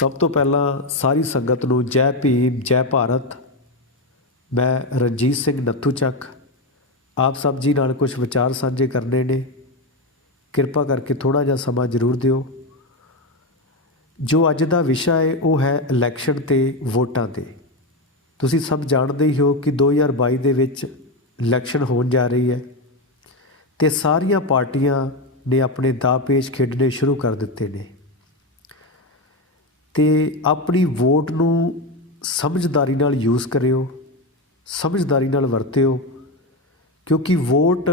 ਸਭ ਤੋਂ ਪਹਿਲਾਂ ਸਾਰੀ ਸੰਗਤ ਨੂੰ ਜੈ ਭੀਮ ਜੈ ਭਾਰਤ। ਮੈਂ ਰਣਜੀਤ ਸਿੰਘ ਨੱਥੂ ਚੱਕ ਆਪ ਸਭ ਜੀ ਨਾਲ ਕੁਝ ਵਿਚਾਰ ਸਾਂਝੇ ਕਰਨੇ ਨੇ। ਕਿਰਪਾ ਕਰਕੇ ਥੋੜ੍ਹਾ ਜਿਹਾ ਸਮਾਂ ਜ਼ਰੂਰ ਦਿਓ। ਜੋ ਅੱਜ ਦਾ ਵਿਸ਼ਾ ਹੈ ਉਹ ਹੈ ਇਲੈਕਸ਼ਨ ਤੇ ਵੋਟਾਂ 'ਤੇ। ਤੁਸੀਂ ਸਭ ਜਾਣਦੇ ਹੀ ਹੋ ਕਿ 2022 ਦੇ ਵਿੱਚ ਇਲੈਕਸ਼ਨ ਹੋਣ ਜਾ ਰਹੀ ਹੈ ਅਤੇ ਸਾਰੀਆਂ ਪਾਰਟੀਆਂ ਨੇ ਆਪਣੇ ਦਾਅ ਪੇਚ ਖੇਡਣੇ ਸ਼ੁਰੂ ਕਰ ਦਿੱਤੇ ਨੇ ਅਤੇ ਆਪਣੀ ਵੋਟ ਨੂੰ ਸਮਝਦਾਰੀ ਨਾਲ ਯੂਜ਼ ਕਰਿਓ, ਸਮਝਦਾਰੀ ਨਾਲ ਵਰਤਿਓ, ਕਿਉਂਕਿ ਵੋਟ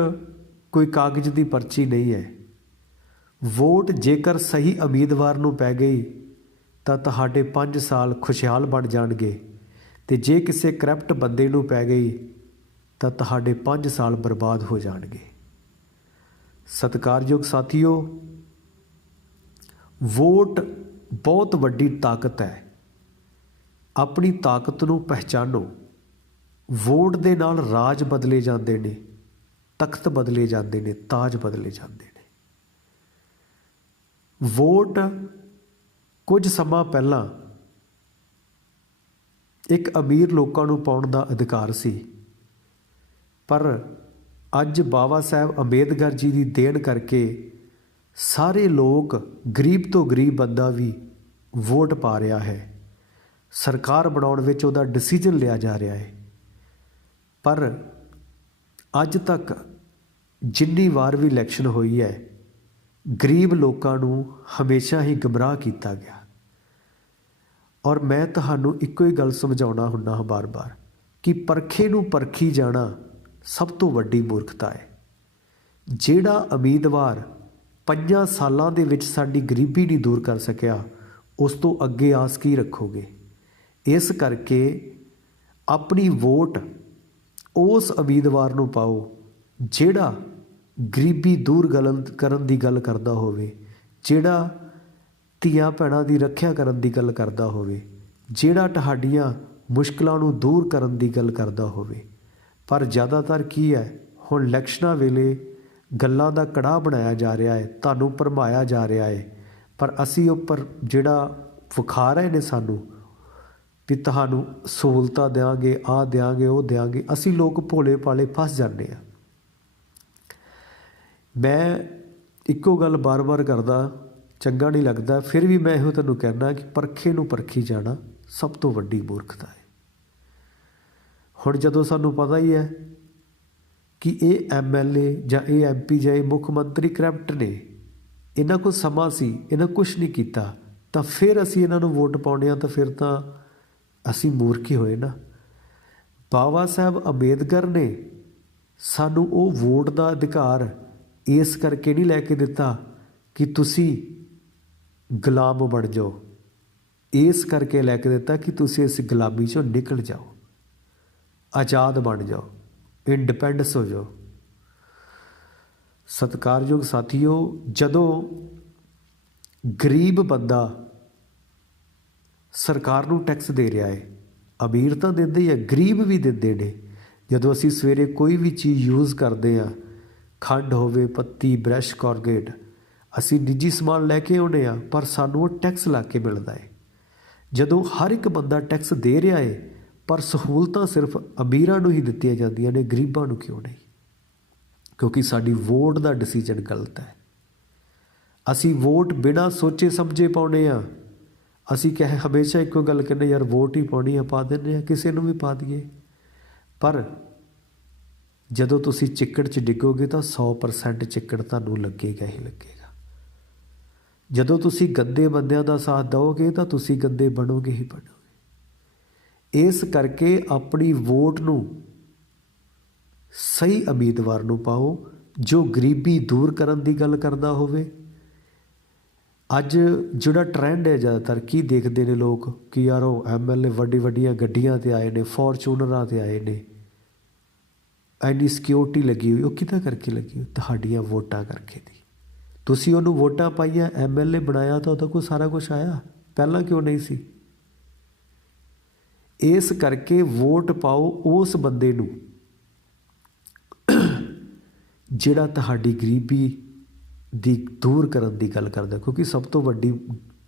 ਕੋਈ ਕਾਗਜ਼ ਦੀ ਪਰਚੀ ਨਹੀਂ ਹੈ। ਵੋਟ ਜੇਕਰ ਸਹੀ ਉਮੀਦਵਾਰ ਨੂੰ ਪੈ ਗਈ ਤਾਂ ਤੁਹਾਡੇ 5 ਸਾਲ ਖੁਸ਼ਹਾਲ ਬਣ ਜਾਣਗੇ ਅਤੇ ਜੇ ਕਿਸੇ ਕਰਪਟ ਬੰਦੇ ਨੂੰ ਪੈ ਗਈ ਤਾਂ ਤੁਹਾਡੇ 5 ਸਾਲ ਬਰਬਾਦ ਹੋ ਜਾਣਗੇ। ਸਤਿਕਾਰਯੋਗ ਸਾਥੀਓ, ਵੋਟ ਬਹੁਤ ਵੱਡੀ ਤਾਕਤ ਹੈ। ਆਪਣੀ ਤਾਕਤ ਨੂੰ ਪਹਿਚਾਨੋ। ਵੋਟ ਦੇ ਨਾਲ ਰਾਜ ਬਦਲੇ ਜਾਂਦੇ ਨੇ, ਤਖਤ ਬਦਲੇ ਜਾਂਦੇ ਨੇ, ਤਾਜ ਬਦਲੇ ਜਾਂਦੇ ਨੇ। ਵੋਟ ਕੁਝ ਸਮਾਂ ਪਹਿਲਾਂ ਇੱਕ ਅਮੀਰ ਲੋਕਾਂ ਨੂੰ ਪਾਉਣ ਦਾ ਅਧਿਕਾਰ ਸੀ, ਪਰ ਅੱਜ ਬਾਬਾ ਸਾਹਿਬ ਅੰਬੇਦਕਰ ਜੀ ਦੀ ਦੇਣ ਕਰਕੇ ਸਾਰੇ ਲੋਕ, ਗਰੀਬ ਤੋਂ ਗਰੀਬ ਬੰਦਾ ਵੀ ਵੋਟ ਪਾ ਰਿਹਾ ਹੈ। ਸਰਕਾਰ ਬਣਾਉਣ ਵਿੱਚ ਉਹਦਾ ਡਿਸੀਜਨ ਲਿਆ ਜਾ ਰਿਹਾ ਹੈ। ਪਰ ਅੱਜ ਤੱਕ ਜਿੰਨੀ ਵਾਰ ਵੀ ਇਲੈਕਸ਼ਨ ਹੋਈ ਹੈ, ਗਰੀਬ ਲੋਕਾਂ ਨੂੰ ਹਮੇਸ਼ਾ ਹੀ ਗੁੰਮਰਾਹ ਕੀਤਾ ਗਿਆ। ਔਰ ਮੈਂ ਤੁਹਾਨੂੰ ਇੱਕੋ ਹੀ ਗੱਲ ਸਮਝਾਉਣਾ ਹੁੰਦਾ ਹਾਂ ਬਾਰ-ਬਾਰ ਕਿ ਪਰਖੇ ਨੂੰ ਪਰਖੀ ਜਾਣਾ ਸਭ ਤੋਂ ਵੱਡੀ ਮੂਰਖਤਾ ਹੈ। ਜਿਹੜਾ ਉਮੀਦਵਾਰ 5 ਸਾਲਾਂ ਦੇ ਵਿੱਚ ਸਾਡੀ ਗਰੀਬੀ ਨਹੀਂ ਦੂਰ ਕਰ ਸਕਿਆ, ਉਸ ਤੋਂ ਅੱਗੇ ਆਸ ਕੀ ਰੱਖੋਗੇ। ਇਸ ਕਰਕੇ ਆਪਣੀ ਵੋਟ ਉਸ ਉਮੀਦਵਾਰ ਨੂੰ ਪਾਓ ਜਿਹੜਾ ਗਰੀਬੀ ਦੂਰ ਕਰਨ ਦੀ ਗੱਲ ਕਰਦਾ ਹੋਵੇ, ਜਿਹੜਾ ਧੀਆਂ ਭੈਣਾਂ ਦੀ ਰੱਖਿਆ ਕਰਨ ਦੀ ਗੱਲ ਕਰਦਾ ਹੋਵੇ, ਜਿਹੜਾ ਤੁਹਾਡੀਆਂ ਮੁਸ਼ਕਿਲਾਂ ਨੂੰ ਦੂਰ ਕਰਨ ਦੀ ਗੱਲ ਕਰਦਾ ਹੋਵੇ। ਪਰ ਜ਼ਿਆਦਾਤਰ ਕੀ ਹੈ, ਹੁਣ ਇਲੈਕਸ਼ਨਾਂ ਵੇਲੇ ਗੱਲਾਂ ਦਾ ਕੜਾਹ ਬਣਾਇਆ ਜਾ ਰਿਹਾ ਹੈ, ਤੁਹਾਨੂੰ ਭਰਮਾਇਆ ਜਾ ਰਿਹਾ ਹੈ। ਪਰ ਅਸੀਂ ਉੱਪਰ ਜਿਹੜਾ ਵਿਖਾ ਰਹੇ ਨੇ ਸਾਨੂੰ ਵੀ ਤੁਹਾਨੂੰ ਸਹੂਲਤਾਂ ਦਿਆਂਗੇ, ਆਹ ਦਿਆਂਗੇ, ਉਹ ਦਿਆਂਗੇ, ਅਸੀਂ ਲੋਕ ਭੋਲੇ ਭਾਲੇ ਫਸ ਜਾਂਦੇ ਹਾਂ। ਮੈਂ ਇੱਕੋ ਗੱਲ ਬਾਰ-ਬਾਰ ਕਰਦਾ, ਚੰਗਾ ਨਹੀਂ ਲੱਗਦਾ, ਫਿਰ ਵੀ ਮੈਂ ਇਹੋ ਤੁਹਾਨੂੰ ਕਹਿਣਾ ਕਿ ਪਰਖੇ ਨੂੰ ਪਰਖੀ ਜਾਣਾ ਸਭ ਤੋਂ ਵੱਡੀ ਮੂਰਖਤਾ ਹੈ। ਹੁਣ ਜਦੋਂ ਸਾਨੂੰ ਪਤਾ ਹੀ ਹੈ ਕਿ ਇਹ MLA ਜਾਂ ਇਹ MP ਜਾਂ ਇਹ ਮੁੱਖ ਮੰਤਰੀ ਕਰਪਟ ਨੇ, ਇਹਨਾਂ ਕੋਲ ਸਮਾਂ ਸੀ, ਇਹਨਾਂ ਕੁਛ ਨਹੀਂ ਕੀਤਾ, ਤਾਂ ਫਿਰ ਅਸੀਂ ਇਹਨਾਂ ਨੂੰ ਵੋਟ ਪਾਉਂਦੇ ਹਾਂ, ਤਾਂ ਫਿਰ ਤਾਂ ਅਸੀਂ ਮੂਰਖ ਹੀ ਹੋਏ ਨਾ। ਬਾਬਾ ਸਾਹਿਬ ਅੰਬੇਦਕਰ ਨੇ ਸਾਨੂੰ ਉਹ ਵੋਟ ਦਾ ਅਧਿਕਾਰ ਇਸ ਕਰਕੇ ਨਹੀਂ ਲੈ ਕੇ ਦਿੱਤਾ ਕਿ ਤੁਸੀਂ ਗੁਲਾਮ ਬਣ ਜਾਓ, ਇਸ ਕਰਕੇ ਲੈ ਕੇ ਦਿੱਤਾ ਕਿ ਤੁਸੀਂ ਇਸ ਗੁਲਾਮੀ 'ਚੋਂ ਨਿਕਲ ਜਾਓ, ਆਜ਼ਾਦ ਬਣ ਜਾਓ, ਇੰਡੀਪੈਂਡੈਂਸ ਹੋ ਜਾਓ। ਸਤਿਕਾਰਯੋਗ ਸਾਥੀਓ, ਜਦੋਂ ਗਰੀਬ ਬੰਦਾ ਸਰਕਾਰ ਨੂੰ ਟੈਕਸ ਦੇ ਰਿਹਾ ਹੈ, ਅਮੀਰ ਤਾਂ ਦਿੰਦੇ ਹੀ ਹੈ, ਗਰੀਬ ਵੀ ਦਿੰਦੇ ਨੇ। ਜਦੋਂ ਅਸੀਂ ਸਵੇਰੇ ਕੋਈ ਵੀ ਚੀਜ਼ ਯੂਜ਼ ਕਰਦੇ ਹਾਂ, ਖੰਡ ਹੋਵੇ, ਪੱਤੀ, ਬਰੱਸ਼, ਕੋਲਗੇਟ, ਅਸੀਂ ਨਿੱਜੀ ਸਮਾਨ ਲੈ ਕੇ ਆਉਂਦੇ ਹਾਂ, ਪਰ ਸਾਨੂੰ ਉਹ ਟੈਕਸ ਲਾ ਕੇ ਮਿਲਦਾ ਹੈ। ਜਦੋਂ ਹਰ ਇੱਕ ਬੰਦਾ ਟੈਕਸ ਦੇ ਰਿਹਾ ਹੈ, ਪਰ ਸਹੂਲਤਾਂ ਸਿਰਫ ਅਮੀਰਾਂ ਨੂੰ ਹੀ ਦਿੱਤੀਆਂ ਜਾਂਦੀਆਂ ਨੇ, ਗਰੀਬਾਂ ਨੂੰ ਕਿਉਂ ਨਹੀਂ? ਕਿਉਂਕਿ ਸਾਡੀ ਵੋਟ ਦਾ ਡਿਸੀਜਨ ਗਲਤ ਹੈ। ਅਸੀਂ ਵੋਟ ਬਿਨਾਂ ਸੋਚੇ ਸਮਝੇ ਪਾਉਂਦੇ ਹਾਂ। ਅਸੀਂ ਹਮੇਸ਼ਾ ਇੱਕੋ ਗੱਲ ਕਹਿੰਦੇ, ਯਾਰ ਵੋਟ ਹੀ ਪਾਉਣੀ ਆ, ਪਾ ਦਿੰਦੇ ਹਾਂ, ਕਿਸੇ ਨੂੰ ਵੀ ਪਾ ਦਈਏ। ਪਰ ਜਦੋਂ ਤੁਸੀਂ ਚਿੱਕੜ 'ਚ ਡਿੱਗੋਗੇ ਤਾਂ 100% ਚਿੱਕੜ ਤੁਹਾਨੂੰ ਲੱਗੇਗਾ ਹੀ ਲੱਗੇਗਾ। ਜਦੋਂ ਤੁਸੀਂ ਗੰਦੇ ਬੰਦਿਆਂ ਦਾ ਸਾਥ ਦਿਓਗੇ ਤਾਂ ਤੁਸੀਂ ਗੰਦੇ ਬਣੋਗੇ ਹੀ ਬਣੋਗੇ। ਇਸ ਕਰਕੇ ਆਪਣੀ ਵੋਟ ਨੂੰ ਸਹੀ ਉਮੀਦਵਾਰ ਨੂੰ ਪਾਓ ਜੋ ਗਰੀਬੀ ਦੂਰ ਕਰਨ ਦੀ ਗੱਲ ਕਰਦਾ ਹੋਵੇ। ਅੱਜ ਜਿਹੜਾ ਟਰੈਂਡ ਹੈ, ਜ਼ਿਆਦਾਤਰ ਕੀ ਦੇਖਦੇ ਨੇ ਲੋਕ ਕਿ ਯਾਰ ਉਹ MLA ਵੱਡੀ ਵੱਡੀਆਂ ਗੱਡੀਆਂ 'ਤੇ ਆਏ ਨੇ, ਫੋਰਚੂਨਰਾਂ 'ਤੇ ਆਏ ਨੇ, ਐਨੀ ਸਿਕਿਉਰਿਟੀ ਲੱਗੀ ਹੋਈ, ਉਹ ਕਿਹਦਾ ਕਰਕੇ ਲੱਗੀ ਹੋਈ? ਤੁਹਾਡੀਆਂ ਵੋਟਾਂ ਕਰਕੇ ਦੀ। ਤੁਸੀਂ ਉਹਨੂੰ ਵੋਟਾਂ ਪਾਈਆਂ, MLA ਬਣਾਇਆ ਤਾਂ ਉਹਦਾ ਕੋਲ ਸਾਰਾ ਕੁਛ ਆਇਆ, ਪਹਿਲਾਂ ਕਿਉਂ ਨਹੀਂ ਸੀ? ਇਸ ਕਰਕੇ ਵੋਟ ਪਾਓ ਉਸ ਬੰਦੇ ਨੂੰ ਜਿਹੜਾ ਤੁਹਾਡੀ ਗਰੀਬੀ ਦੀ ਦੂਰ ਕਰਨ ਦੀ ਗੱਲ ਕਰਦਾ, ਕਿਉਂਕਿ ਸਭ ਤੋਂ ਵੱਡੀ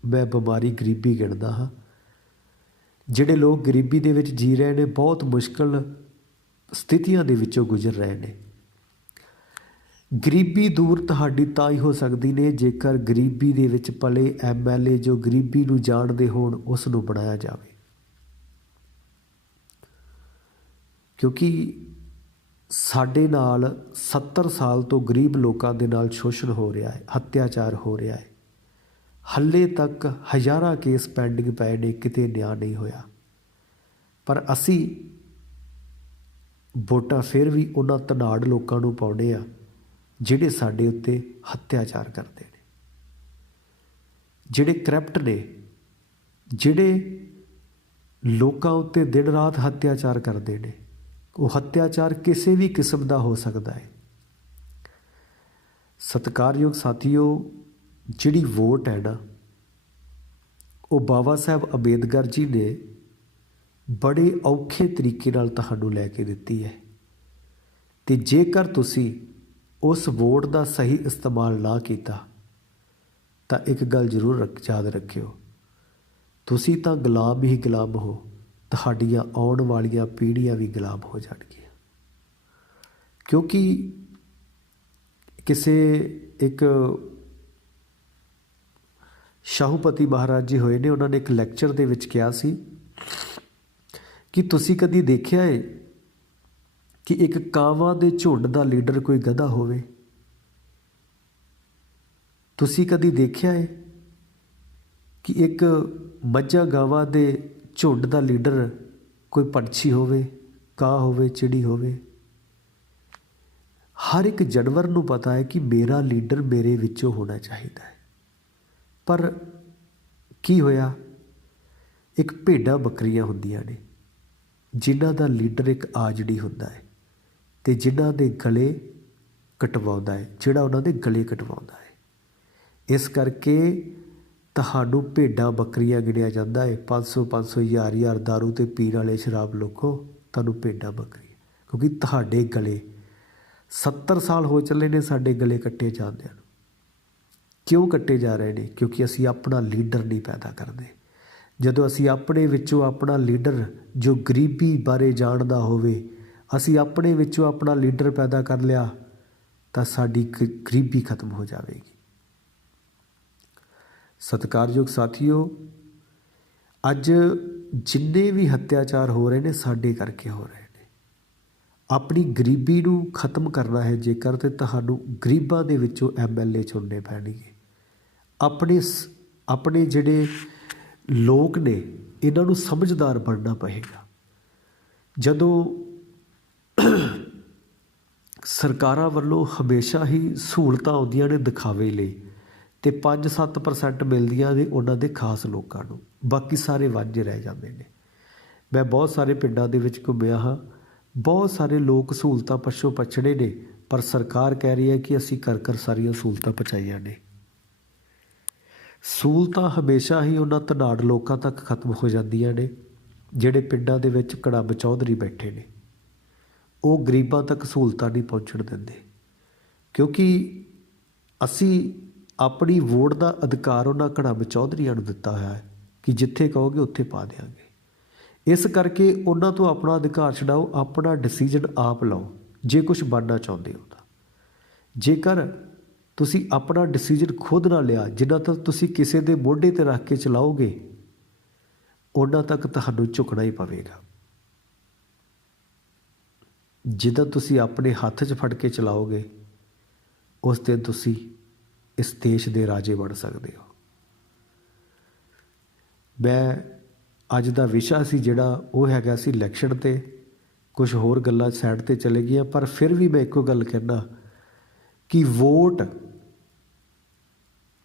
मैं बीमारी गरीबी गिणदा हाँ। ਜਿਹੜੇ ਲੋਕ ਗਰੀਬੀ ਦੇ ਵਿੱਚ ਜੀ ਰਹੇ ਨੇ ਬਹੁਤ ਮੁਸ਼ਕਿਲ ਸਥਿਤੀਆਂ ਦੇ ਵਿੱਚੋਂ ਗੁਜ਼ਰ ਰਹੇ ਨੇ। ਗਰੀਬੀ ਦੂਰ ਤੁਹਾਡੀ ਤਾਂ ਹੀ ਹੋ ਸਕਦੀ ਨੇ ਜੇਕਰ ਗਰੀਬੀ ਦੇ ਵਿੱਚ ਪਲੇ MLA ਜੋ ਗਰੀਬੀ ਨੂੰ ਜਾਣਦੇ ਹੋਣ ਉਸ ਨੂੰ ਬਣਾਇਆ ਜਾਵੇ, ਕਿਉਂਕਿ ਸਾਡੇ ਨਾਲ 70 ਸਾਲ ਤੋਂ ਗਰੀਬ ਲੋਕਾਂ ਦੇ ਨਾਲ ਸ਼ੋਸ਼ਣ ਹੋ ਰਿਹਾ ਹੈ, ਅਤਿਆਚਾਰ ਹੋ ਰਿਹਾ ਹੈ। ਹਾਲੇ ਤੱਕ ਹਜ਼ਾਰਾਂ ਕੇਸ ਪੈਂਡਿੰਗ ਪਏ ਨੇ, ਕਿਤੇ ਨਿਆਂ ਨਹੀਂ ਹੋਇਆ। ਪਰ ਅਸੀਂ ਵੋਟਾਂ ਫਿਰ ਵੀ ਉਹਨਾਂ ਧਨਾੜ ਲੋਕਾਂ ਨੂੰ ਪਾਉਂਦੇ ਆ ਜਿਹੜੇ ਸਾਡੇ ਉੱਤੇ ਅਤਿਆਚਾਰ ਕਰਦੇ ਨੇ, ਜਿਹੜੇ ਕਰਪਟ ਨੇ, ਜਿਹੜੇ ਲੋਕਾਂ ਉੱਤੇ ਦਿਨ ਰਾਤ ਅਤਿਆਚਾਰ ਕਰਦੇ ਨੇ। ਉਹ ਅਤਿਆਚਾਰ ਕਿਸੇ ਵੀ ਕਿਸਮ ਦਾ ਹੋ ਸਕਦਾ ਹੈ। ਸਤਿਕਾਰਯੋਗ ਸਾਥੀਓ, ਜਿਹੜੀ ਵੋਟ ਹੈ ਨਾ, ਉਹ ਬਾਬਾ ਸਾਹਿਬ ਅੰਬੇਦਕਰ ਜੀ ਨੇ ਬੜੇ ਔਖੇ ਤਰੀਕੇ ਨਾਲ ਤੁਹਾਨੂੰ ਲੈ ਕੇ ਦਿੱਤੀ ਹੈ। ਅਤੇ ਜੇਕਰ ਤੁਸੀਂ ਉਸ ਵੋਟ ਦਾ ਸਹੀ ਇਸਤੇਮਾਲ ਨਾ ਕੀਤਾ ਤਾਂ ਇੱਕ ਗੱਲ ਜ਼ਰੂਰ ਯਾਦ ਰੱਖਿਓ, ਤੁਸੀਂ ਤਾਂ ਗੁਲਾਮ ਹੀ ਗੁਲਾਮ ਹੋ, ਤੁਹਾਡੀਆਂ ਆਉਣ ਵਾਲੀਆਂ ਪੀੜ੍ਹੀਆਂ ਵੀ ਗੁਲਾਮ ਹੋ ਜਾਣਗੀਆਂ। ਕਿਉਂਕਿ ਕਿਸੇ ਇੱਕ ਸ਼ਾਹੂਪਤੀ ਮਹਾਰਾਜ ਜੀ ਹੋਏ ਨੇ, ਉਹਨਾਂ ਨੇ ਇੱਕ ਲੈਕਚਰ ਦੇ ਵਿੱਚ ਕਿਹਾ ਸੀ ਕਿ ਤੁਸੀਂ ਕਦੀ ਦੇਖਿਆ ਹੈ ਕਿ ਇੱਕ ਕਾਵਾਂ ਦੇ ਝੁੰਡ ਦਾ ਲੀਡਰ ਕੋਈ ਗਧਾ ਹੋਵੇ? ਤੁਸੀਂ ਕਦੀ ਦੇਖਿਆ ਹੈ ਕਿ ਇੱਕ ਮੱਝਾਂ ਗਾਵਾਂ ਦੇ ਝੁੰਡ ਦਾ ਲੀਡਰ ਕੋਈ ਪੰਛੀ ਹੋਵੇ, ਕਾਂ ਹੋਵੇ, ਚਿੜੀ ਹੋਵੇ? ਹਰ ਇੱਕ ਜਾਨਵਰ ਨੂੰ ਪਤਾ ਹੈ ਕਿ ਮੇਰਾ ਲੀਡਰ ਮੇਰੇ ਵਿੱਚੋਂ ਹੋਣਾ ਚਾਹੀਦਾ ਹੈ। ਪਰ ਕੀ ਹੋਇਆ? ਇੱਕ ਭੇਡਾਂ ਬੱਕਰੀਆਂ ਹੁੰਦੀਆਂ ਨੇ ਜਿਨ੍ਹਾਂ ਦਾ ਲੀਡਰ ਇੱਕ ਆਜੜੀ ਹੁੰਦਾ ਹੈ ਅਤੇ ਜਿਨ੍ਹਾਂ ਦੇ ਗਲੇ ਕਟਵਾਉਂਦਾ ਹੈ, ਜਿਹੜਾ ਉਹਨਾਂ ਦੇ ਗਲੇ ਕਟਵਾਉਂਦਾ ਹੈ। ਇਸ ਕਰਕੇ ਤੁਹਾਨੂੰ ਭੇਡਾਂ ਬੱਕਰੀਆਂ ਗਿਣਿਆ ਜਾਂਦਾ ਹੈ। 500 1000 ਦਾਰੂ ਅਤੇ ਪੀਣ ਵਾਲੇ ਸ਼ਰਾਬ ਲੋਕੋ, ਤੁਹਾਨੂੰ ਭੇਡਾਂ ਬੱਕਰੀਆਂ, ਕਿਉਂਕਿ ਤੁਹਾਡੇ ਗਲੇ 70 ਸਾਲ ਹੋ ਚੱਲੇ ਨੇ ਸਾਡੇ ਗਲੇ ਕੱਟੇ ਜਾਂਦਿਆਂ ਨੂੰ। ਕਿਉਂ ਕੱਟੇ ਜਾ ਰਹੇ ਨੇ? ਕਿਉਂਕਿ ਅਸੀਂ ਆਪਣਾ ਲੀਡਰ ਨਹੀਂ ਪੈਦਾ ਕਰਦੇ। ਜਦੋਂ ਅਸੀਂ ਆਪਣੇ ਵਿੱਚੋਂ ਆਪਣਾ ਲੀਡਰ ਜੋ ਗਰੀਬੀ ਬਾਰੇ ਜਾਣਦਾ ਹੋਵੇ, ਅਸੀਂ ਆਪਣੇ ਵਿੱਚੋਂ ਆਪਣਾ ਲੀਡਰ ਪੈਦਾ ਕਰ ਲਿਆ ਤਾਂ ਸਾਡੀ ਗਰੀਬੀ ਖਤਮ ਹੋ ਜਾਵੇਗੀ। ਸਤਿਕਾਰਯੋਗ ਸਾਥੀਓ, ਅੱਜ ਜਿੰਨੇ ਵੀ ਅਤਿਆਚਾਰ ਹੋ ਰਹੇ ਨੇ ਸਾਡੇ ਕਰਕੇ ਹੋ ਰਹੇ ਨੇ। ਆਪਣੀ ਗਰੀਬੀ ਨੂੰ ਖਤਮ ਕਰਨਾ ਹੈ ਜੇਕਰ, ਤਾਂ ਤੁਹਾਨੂੰ ਗਰੀਬਾਂ ਦੇ ਵਿੱਚੋਂ MLA ਚੁਣਨੇ ਪੈਣਗੇ। ਆਪਣੇ ਜਿਹੜੇ ਲੋਕ ਨੇ ਇਹਨਾਂ ਨੂੰ ਸਮਝਦਾਰ ਬਣਨਾ ਪਏਗਾ। ਜਦੋਂ ਸਰਕਾਰਾਂ ਵੱਲੋਂ ਹਮੇਸ਼ਾ ਹੀ ਸਹੂਲਤਾਂ ਆਉਂਦੀਆਂ ਨੇ ਦਿਖਾਵੇ ਲਈ, ਅਤੇ 5-7% ਮਿਲਦੀਆਂ ਨੇ ਉਹਨਾਂ ਦੇ ਖਾਸ ਲੋਕਾਂ ਨੂੰ, ਬਾਕੀ ਸਾਰੇ ਵਾਂਝੇ ਰਹਿ ਜਾਂਦੇ ਨੇ। ਮੈਂ ਬਹੁਤ ਸਾਰੇ ਪਿੰਡਾਂ ਦੇ ਵਿੱਚ ਘੁੰਮਿਆ ਹਾਂ, ਬਹੁਤ ਸਾਰੇ ਲੋਕ ਸਹੂਲਤਾਂ ਪੱਛੋਂ ਪਛੜੇ ਨੇ, ਪਰ ਸਰਕਾਰ ਕਹਿ ਰਹੀ ਹੈ ਕਿ ਅਸੀਂ ਘਰ ਸਾਰੀਆਂ ਸਹੂਲਤਾਂ ਪਹੁੰਚਾਈਆਂ ਨੇ। ਸਹੂਲਤਾਂ ਹਮੇਸ਼ਾ ਹੀ ਉਹਨਾਂ ਧਨਾੜ ਲੋਕਾਂ ਤੱਕ ਖਤਮ ਹੋ ਜਾਂਦੀਆਂ ਨੇ ਜਿਹੜੇ ਪਿੰਡਾਂ ਦੇ ਵਿੱਚ ਕੜੱਬ ਚੌਧਰੀ ਬੈਠੇ ਨੇ। ਉਹ ਗਰੀਬਾਂ ਤੱਕ ਸਹੂਲਤਾਂ ਨਹੀਂ ਪਹੁੰਚਣ ਦਿੰਦੇ, ਕਿਉਂਕਿ ਅਸੀਂ ਆਪਣੀ ਵੋਟ ਦਾ ਅਧਿਕਾਰ ਉਹਨਾਂ ਕੜੱਬ ਚੌਧਰੀਆਂ ਨੂੰ ਦਿੱਤਾ ਹੋਇਆ ਹੈ ਕਿ ਜਿੱਥੇ ਕਹੋਗੇ ਉੱਥੇ ਪਾ ਦਿਆਂਗੇ। ਇਸ ਕਰਕੇ ਉਹਨਾਂ ਤੋਂ ਆਪਣਾ ਅਧਿਕਾਰ ਛਡਾਓ, ਆਪਣਾ ਡਿਸੀਜ਼ਨ ਆਪ ਲਓ ਜੇ ਕੁਛ ਬਣਨਾ ਚਾਹੁੰਦੇ ਹੋ ਤਾਂ। ਜੇਕਰ ਤੁਸੀਂ ਆਪਣਾ ਡਿਸੀਜ਼ਨ ਖੁਦ ਨਾ ਲਿਆ, ਜਿੰਨਾ ਤੱਕ ਤੁਸੀਂ ਕਿਸੇ ਦੇ ਮੋਢੇ 'ਤੇ ਰੱਖ ਕੇ ਚਲਾਓਗੇ ਉਹਨਾਂ ਤੱਕ ਤੁਹਾਨੂੰ ਝੁਕਣਾ ਹੀ ਪਵੇਗਾ। ਜਿੱਦਾਂ ਤੁਸੀਂ ਆਪਣੇ ਹੱਥ 'ਚ ਫੜ ਕੇ ਚਲਾਓਗੇ ਉਸ ਦਿਨ ਤੁਸੀਂ ਇਸ ਦੇਸ਼ ਦੇ ਰਾਜੇ ਬਣ ਸਕਦੇ ਹੋ। ਮੈਂ ਅੱਜ ਦਾ ਵਿਸ਼ਾ ਸੀ ਜਿਹੜਾ ਉਹ ਹੈਗਾ ਸੀ ਇਲੈਕਸ਼ਨ 'ਤੇ। ਕੁਛ ਹੋਰ ਗੱਲਾਂ ਸਾਈਡ 'ਤੇ ਚਲੇ ਗਈਆਂ, ਪਰ ਫਿਰ ਵੀ ਮੈਂ ਇੱਕੋ ਗੱਲ ਕਹਿਣਾ ਕਿ ਵੋਟ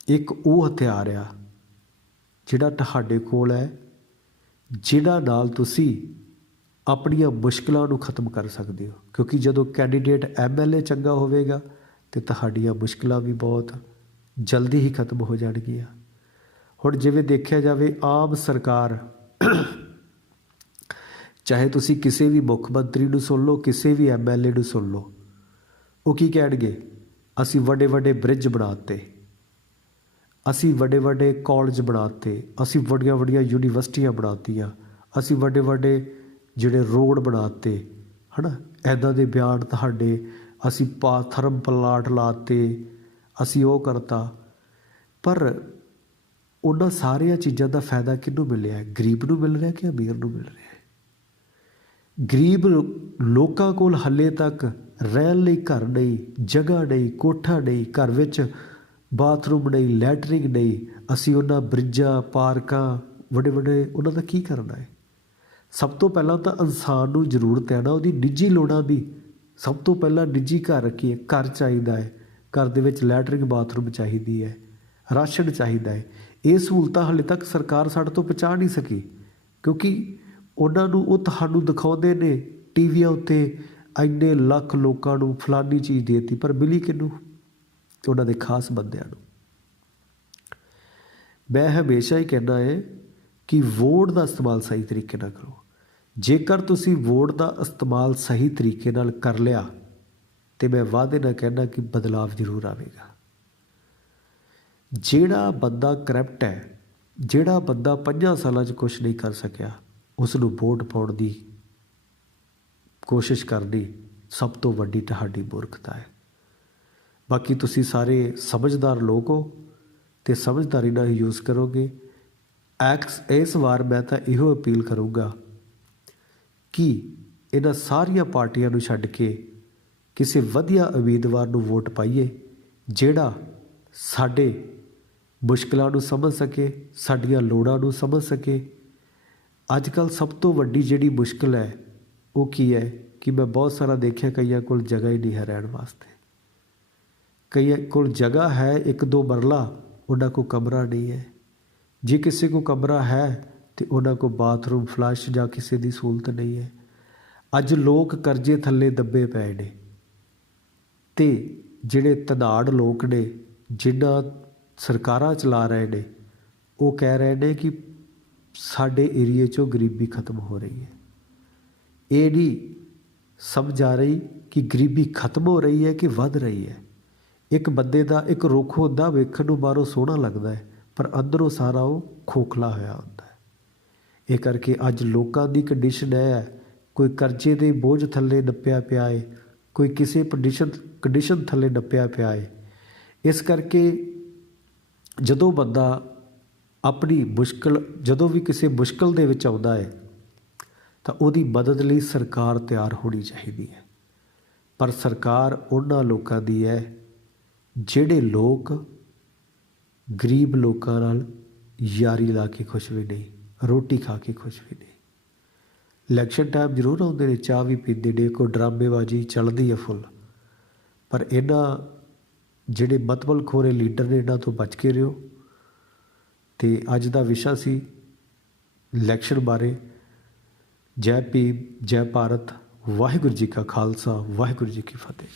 ਇੱਕ ਉਹ ਹਥਿਆਰ ਆ ਜਿਹੜਾ ਤੁਹਾਡੇ ਕੋਲ ਹੈ, ਜਿਹਨਾਂ ਨਾਲ ਤੁਸੀਂ ਆਪਣੀਆਂ ਮੁਸ਼ਕਿਲਾਂ ਨੂੰ ਖਤਮ ਕਰ ਸਕਦੇ ਹੋ। ਕਿਉਂਕਿ ਜਦੋਂ ਕੈਂਡੀਡੇਟ MLA ਚੰਗਾ ਹੋਵੇਗਾ ਤਾਂ ਤੁਹਾਡੀਆਂ ਮੁਸ਼ਕਿਲਾਂ ਵੀ ਬਹੁਤ ਜਲਦੀ ਹੀ ਖਤਮ ਹੋ ਜਾਣਗੀਆਂ। ਹੁਣ ਜਿਵੇਂ ਦੇਖਿਆ ਜਾਵੇ, ਆਮ ਸਰਕਾਰ, ਚਾਹੇ ਤੁਸੀਂ ਕਿਸੇ ਵੀ ਮੁੱਖ ਮੰਤਰੀ ਨੂੰ ਸੁਣ ਲਓ, ਕਿਸੇ ਵੀ MLA ਨੂੰ ਸੁਣ ਲਓ, ਉਹ ਕੀ ਕਹਿਣਗੇ? ਅਸੀਂ ਵੱਡੇ ਵੱਡੇ ਬ੍ਰਿਜ ਬਣਾ ਦਿੱਤੇ, ਅਸੀਂ ਵੱਡੇ ਵੱਡੇ ਕਾਲਜ ਬਣਾਤੇ, ਅਸੀਂ ਵੱਡੀਆਂ ਵੱਡੀਆਂ ਯੂਨੀਵਰਸਿਟੀਆਂ ਬਣਾਤੀਆਂ, ਅਸੀਂ ਵੱਡੇ ਵੱਡੇ ਜਿਹੜੇ ਰੋਡ ਬਣਾਤੇ, ਹੈ ਨਾ। ਇੱਦਾਂ ਦੇ ਬਿਆਨ ਤੁਹਾਡੇ, ਅਸੀਂ ਥਰਮ ਪਲਾਟ ਲਾਤੇ, ਅਸੀਂ ਉਹ ਕਰਤਾ। ਪਰ ਉਹਨਾਂ ਸਾਰੀਆਂ ਚੀਜ਼ਾਂ ਦਾ ਫਾਇਦਾ ਕਿਹਨੂੰ ਮਿਲਿਆ? ਗਰੀਬ ਨੂੰ ਮਿਲ ਰਿਹਾ ਕਿ ਅਮੀਰ ਨੂੰ ਮਿਲ ਰਿਹਾ? ਗਰੀਬ ਲੋਕਾਂ ਕੋਲ ਹਾਲੇ ਤੱਕ ਰਹਿਣ ਲਈ ਘਰ ਨਹੀਂ, ਜਗ੍ਹਾ ਨਹੀਂ, ਕੋਠਾ ਨਹੀਂ, ਘਰ ਵਿੱਚ ਬਾਥਰੂਮ ਨਹੀਂ, ਲੈਟਰਿੰਗ ਨਹੀਂ। ਅਸੀਂ ਉਹਨਾਂ ਬ੍ਰਿਜਾਂ, ਪਾਰਕਾਂ, ਵੱਡੇ ਵੱਡੇ ਉਹਨਾਂ ਦਾ ਕੀ ਕਰਨਾ ਹੈ? ਸਭ ਤੋਂ ਪਹਿਲਾਂ ਤਾਂ ਇਨਸਾਨ ਨੂੰ ਜ਼ਰੂਰਤ ਹੈ ਨਾ ਉਹਦੀ ਨਿੱਜੀ ਲੋੜਾਂ ਦੀ। ਸਭ ਤੋਂ ਪਹਿਲਾਂ ਨਿੱਜੀ ਘਰ ਰੱਖੀਏ, ਘਰ ਚਾਹੀਦਾ ਹੈ, ਘਰ ਦੇ ਵਿੱਚ ਲੈਟਰਿੰਗ ਬਾਥਰੂਮ ਚਾਹੀਦੀ ਹੈ, ਰਾਸ਼ਨ ਚਾਹੀਦਾ ਹੈ। ਇਹ ਸਹੂਲਤਾਂ ਹਾਲੇ ਤੱਕ ਸਰਕਾਰ ਸਾਡੇ ਤੋਂ ਪਹੁੰਚਾ ਨਹੀਂ ਸਕੀ, ਕਿਉਂਕਿ ਉਹਨਾਂ ਨੂੰ ਉਹ ਤੁਹਾਨੂੰ ਦਿਖਾਉਂਦੇ ਨੇ ਟੀਵੀਆਂ ਉੱਤੇ ਇੰਨੇ ਲੱਖ ਲੋਕਾਂ ਨੂੰ ਫਲਾਨੀ ਚੀਜ਼ ਦੇ ਦਿੱਤੀ, ਪਰ ਮਿਲੀ ਕਿਹਨੂੰ? ਉਹਨਾਂ ਦੇ ਖਾਸ ਬੰਦਿਆਂ ਨੂੰ। ਮੈਂ ਹਮੇਸ਼ਾ ਹੀ ਕਹਿੰਦਾ ਹੈ ਕਿ ਵੋਟ ਦਾ ਇਸਤੇਮਾਲ ਸਹੀ ਤਰੀਕੇ ਨਾਲ ਕਰੋ। ਜੇਕਰ ਤੁਸੀਂ ਵੋਟ ਦਾ ਇਸਤੇਮਾਲ ਸਹੀ ਤਰੀਕੇ ਨਾਲ ਕਰ ਲਿਆ ਤਾਂ ਮੈਂ ਵਾਅਦੇ ਨਾਲ ਕਹਿੰਦਾ ਕਿ ਬਦਲਾਵ ਜ਼ਰੂਰ ਆਵੇਗਾ। ਜਿਹੜਾ ਬੰਦਾ ਕਰਪਟ ਹੈ, ਜਿਹੜਾ ਬੰਦਾ 5 ਸਾਲਾਂ 'ਚ ਕੁਛ ਨਹੀਂ ਕਰ ਸਕਿਆ, ਉਸ ਨੂੰ ਵੋਟ ਪਾਉਣ ਦੀ ਕੋਸ਼ਿਸ਼ ਕਰਨੀ ਸਭ ਤੋਂ ਵੱਡੀ ਤੁਹਾਡੀ ਮੂਰਖਤਾ ਹੈ। ਬਾਕੀ ਤੁਸੀਂ ਸਾਰੇ ਸਮਝਦਾਰ ਲੋਕ ਹੋ ਅਤੇ ਸਮਝਦਾਰੀ ਨਾਲ ਯੂਜ਼ ਕਰੋਗੇ। ਇਸ ਵਾਰ ਮੈਂ ਤਾਂ ਇਹੋ ਅਪੀਲ ਕਰੂੰਗਾ ਕਿ ਇਹਨਾਂ ਸਾਰੀਆਂ ਪਾਰਟੀਆਂ ਨੂੰ ਛੱਡ ਕੇ ਕਿਸੇ ਵਧੀਆ ਉਮੀਦਵਾਰ ਨੂੰ ਵੋਟ ਪਾਈਏ, ਜਿਹੜਾ ਸਾਡੇ ਮੁਸ਼ਕਿਲਾਂ ਨੂੰ ਸਮਝ ਸਕੇ, ਸਾਡੀਆਂ ਲੋੜਾਂ ਨੂੰ ਸਮਝ ਸਕੇ। ਅੱਜ ਕੱਲ੍ਹ ਸਭ ਤੋਂ ਵੱਡੀ ਜਿਹੜੀ ਮੁਸ਼ਕਿਲ ਹੈ ਉਹ ਕੀ ਹੈ ਕਿ ਮੈਂ ਬਹੁਤ ਸਾਰਾ ਦੇਖਿਆ, ਕਈਆਂ ਕੋਲ ਜਗ੍ਹਾ ਹੀ ਨਹੀਂ ਹੈ ਰਹਿਣ ਵਾਸਤੇ। ਕਈਆਂ ਕੋਲ ਜਗ੍ਹਾ ਹੈ 1-2 ਮਰਲਾ, ਉਹਨਾਂ ਕੋਲ ਕਮਰਾ ਨਹੀਂ ਹੈ। ਜੇ ਕਿਸੇ ਕੋਲ ਕਮਰਾ ਹੈ ਤਾਂ ਉਹਨਾਂ ਕੋਲ ਬਾਥਰੂਮ, ਫਲੱਸ਼ ਜਾਂ ਕਿਸੇ ਦੀ ਸਹੂਲਤ ਨਹੀਂ ਹੈ। ਅੱਜ ਲੋਕ ਕਰਜ਼ੇ ਥੱਲੇ ਦੱਬੇ ਪਏ ਨੇ, ਅਤੇ ਜਿਹੜੇ ਧਨਾੜ ਲੋਕ ਨੇ, ਜਿਨ੍ਹਾਂ ਸਰਕਾਰਾਂ ਚਲਾ ਰਹੇ ਨੇ, ਉਹ ਕਹਿ ਰਹੇ ਨੇ ਕਿ ਸਾਡੇ ਏਰੀਏ 'ਚੋਂ ਗਰੀਬੀ ਖਤਮ ਹੋ ਰਹੀ ਹੈ। ਇਹ ਨਹੀਂ ਸਮਝ ਆ ਰਹੀ ਕਿ ਗਰੀਬੀ ਖਤਮ ਹੋ ਰਹੀ ਹੈ ਕਿ ਵੱਧ ਰਹੀ ਹੈ। ਇੱਕ ਬੰਦੇ ਦਾ ਇੱਕ ਰੁੱਖ ਹੁੰਦਾ, ਵੇਖਣ ਨੂੰ ਬਾਹਰੋਂ ਸੋਹਣਾ ਲੱਗਦਾ ਹੈ, ਪਰ ਅੰਦਰੋਂ ਸਾਰਾ ਉਹ ਖੋਖਲਾ ਹੋਇਆ ਹੁੰਦਾ ਹੈ। ਇਹ ਕਰਕੇ ਅੱਜ ਲੋਕਾਂ ਦੀ ਕੰਡੀਸ਼ਨ ਇਹ ਹੈ, ਕੋਈ ਕਰਜ਼ੇ ਦੇ ਬੋਝ ਥੱਲੇ ਨੱਪਿਆ ਪਿਆ ਹੈ, ਕੋਈ ਕਿਸੇ ਕੰਡੀਸ਼ਨ ਥੱਲੇ ਨੱਪਿਆ ਪਿਆ ਹੈ। ਇਸ ਕਰਕੇ ਜਦੋਂ ਬੰਦਾ ਆਪਣੀ ਜਦੋਂ ਵੀ ਕਿਸੇ ਮੁਸ਼ਕਿਲ ਦੇ ਵਿੱਚ ਆਉਂਦਾ ਹੈ ਤਾਂ ਉਹਦੀ ਮਦਦ ਲਈ ਸਰਕਾਰ ਤਿਆਰ ਹੋਣੀ ਚਾਹੀਦੀ ਹੈ। ਪਰ ਸਰਕਾਰ ਉਹਨਾਂ ਲੋਕਾਂ ਦੀ ਹੈ ਜਿਹੜੇ ਲੋਕ ਗਰੀਬ ਲੋਕਾਂ ਨਾਲ ਯਾਰੀ ਲਾ ਕੇ ਖੁਸ਼ ਵੀ ਨਹੀਂ, ਰੋਟੀ ਖਾ ਕੇ ਖੁਸ਼ ਵੀ ਨਹੀਂ। ਇਲੈਕਸ਼ਨ ਟਾਈਮ ਜ਼ਰੂਰ ਆਉਂਦੇ ਨੇ, ਚਾਹ ਵੀ ਪੀਂਦੇ ਨੇ, ਕੋਈ ਡਰਾਮੇਬਾਜ਼ੀ ਚੱਲਦੀ ਹੈ ਫੁੱਲ। ਪਰ ਇਹਨਾਂ ਜਿਹੜੇ ਮਤਲਬਖੋਰੇ ਲੀਡਰ ਨੇ, ਇਹਨਾਂ ਤੋਂ ਬਚ ਕੇ ਰਿਹੋ। ਅਤੇ ਅੱਜ ਦਾ ਵਿਸ਼ਾ ਸੀ ਇਲੈਕਸ਼ਨ ਬਾਰੇ। ਜੈ ਭੀਮ, ਜੈ ਭਾਰਤ। ਵਾਹਿਗੁਰੂ ਜੀ ਕਾ ਖਾਲਸਾ, ਵਾਹਿਗੁਰੂ ਜੀ ਕੀ ਫਤਿਹ।